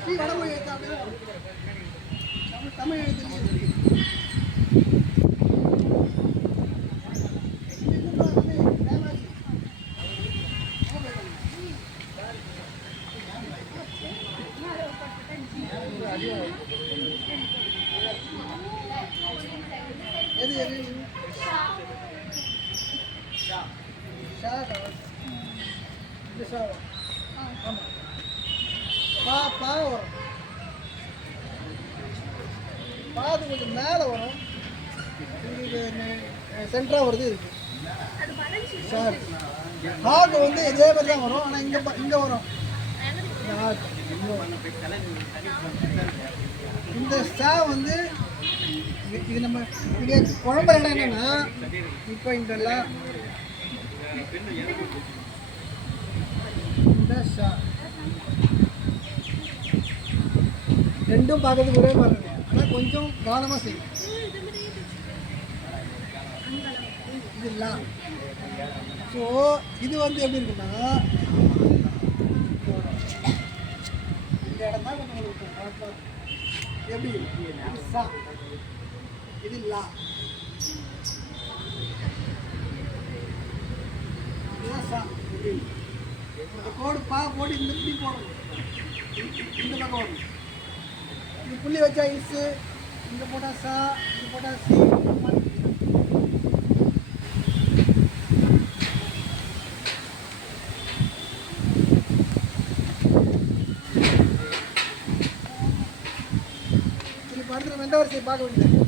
ஸ்ரீ வடமொழி எழுத்து அப்படிதான் தமிழ் எழுத்து எது எது இது ஷாவா ஆமாம் பா வரும் பாது கொஞ்சம் மேலே வரும் உங்களுக்கு சென்டராக வருது இருக்கு சார் ஹாக் வந்து இதே மாதிரி தான் வரும் ஆனால் இங்கே வரும் இந்த ஸ்டா வந்து இது நம்ம இங்கே குழம்புற இடம் என்னன்னா இப்போ இதெல்லாம் இந்த ஸ்டா ரெண்டும் பார்க்கறதுக்கு ஒரே மாதிரி இருக்கும் ஆனால் கொஞ்சம் கவனமாக செய்யும் இது இல்லை ஸோ இது வந்து எப்படி இருக்குன்னா இந்த இடம் தான் கொஞ்சம் உங்களுக்கு எப்படி சா இது லா இதுதான் சா இந்த கோடு போட்டு இந்த இப்படி போடணும் இந்த பக்கம் வரணும் இது புள்ளி வச்சா இசு இங்கே போட்டால் சா இங்கே போட்டால் சி இது படத்தில் எந்த வரிசையை பார்க்க வேண்டியது